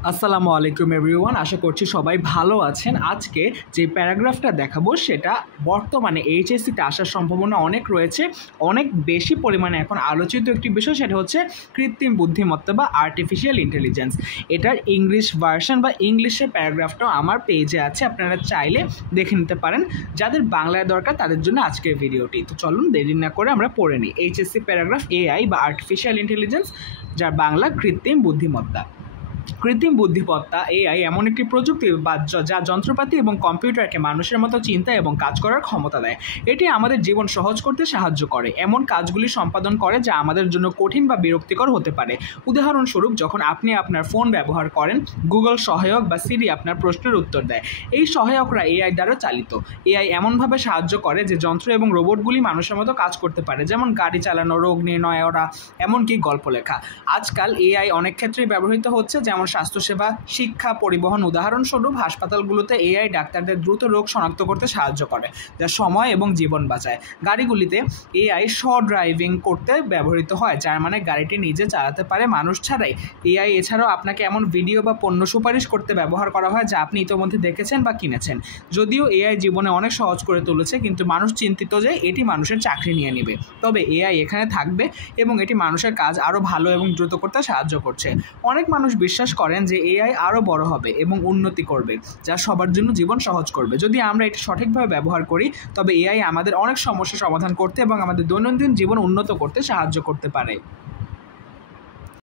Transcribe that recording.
আসসালামু আলাইকুম এভরিওয়ান, আশা করছি সবাই ভালো আছেন। আজকে যে প্যারাগ্রাফটা দেখাবো সেটা বর্তমানে এইচএসসিতে আসার সম্ভাবনা অনেক রয়েছে, অনেক বেশি পরিমাণে এখন আলোচিত একটি বিষয়, সেটা হচ্ছে কৃত্রিম বুদ্ধিমত্তা বা আর্টিফিশিয়াল ইন্টেলিজেন্স। এটার ইংলিশ ভার্সন বা ইংলিশের প্যারাগ্রাফটাও আমার পেজে আছে, আপনারা চাইলে দেখে নিতে পারেন। যাদের বাংলায় দরকার তাদের জন্য আজকের ভিডিওটি। তো চলুন দেরি না করে আমরা পড়ে নিই। এইচএসসি প্যারাগ্রাফ এআই বা আর্টিফিশিয়াল ইন্টেলিজেন্স, যার বাংলা কৃত্রিম বুদ্ধিমত্তা। কৃত্রিম বুদ্ধিমত্তা এআই এমন একটি প্রযুক্তি বা যা যন্ত্রপাতি এবং কম্পিউটারকে মানুষের মতো চিন্তা এবং কাজ করার ক্ষমতা দেয়। এটি আমাদের জীবন সহজ করতে সাহায্য করে, এমন কাজগুলি সম্পাদন করে যা আমাদের জন্য কঠিন বা বিরক্তিকর হতে পারে। উদাহরণস্বরূপ, যখন আপনি আপনার ফোন ব্যবহার করেন, গুগল সহায়ক বা সিরি আপনার প্রশ্নের উত্তর দেয়। এই সহায়করা এআই দ্বারা চালিত। এআই এমনভাবে সাহায্য করে যে যন্ত্র এবং রোবটগুলি মানুষের মতো কাজ করতে পারে, যেমন গাড়ি চালানো, রোগ নির্ণয় করা, এমনকি গল্প লেখা। আজকাল এআই অনেক ক্ষেত্রেই ব্যবহৃত হচ্ছে, যেমন স্বাস্থ্যসেবা, শিক্ষা, পরিবহন। উদাহরণস্বরূপ, হাসপাতালগুলোতে এআই ডাক্তারদের দ্রুত রোগ শনাক্ত করতে সাহায্য করে, যা সময় এবং জীবন বাঁচায়। গাড়িগুলিতে এআই ড্রাইভিং করতে ব্যবহৃত হয়, যার মানে গাড়িটি নিজে চালাতে পারে মানুষ ছাড়াই। এআই এছাড়াও আপনাকে এমন ভিডিও বা পণ্য সুপারিশ করতে ব্যবহার করা হয় যা আপনি ইতোমধ্যে দেখেছেন বা কিনেছেন। যদিও এআই জীবনে অনেক সহজ করে তুলেছে, কিন্তু মানুষ চিন্তিত যে এটি মানুষের চাকরি নিয়ে নেবে। তবে এআই এখানে থাকবে এবং এটি মানুষের কাজ আরও ভালো এবং দ্রুত করতে সাহায্য করছে। অনেক মানুষ বিশ্বাস করেন যে এআই আরও বড় হবে এবং উন্নতি করবে, যা সবার জন্য জীবন সহজ করবে। যদি আমরা এটি সঠিকভাবে ব্যবহার করি, তবে এআই আমাদের অনেক সমস্যার সমাধান করতে এবং আমাদের দৈনন্দিন জীবন উন্নত করতে সাহায্য করতে পারে।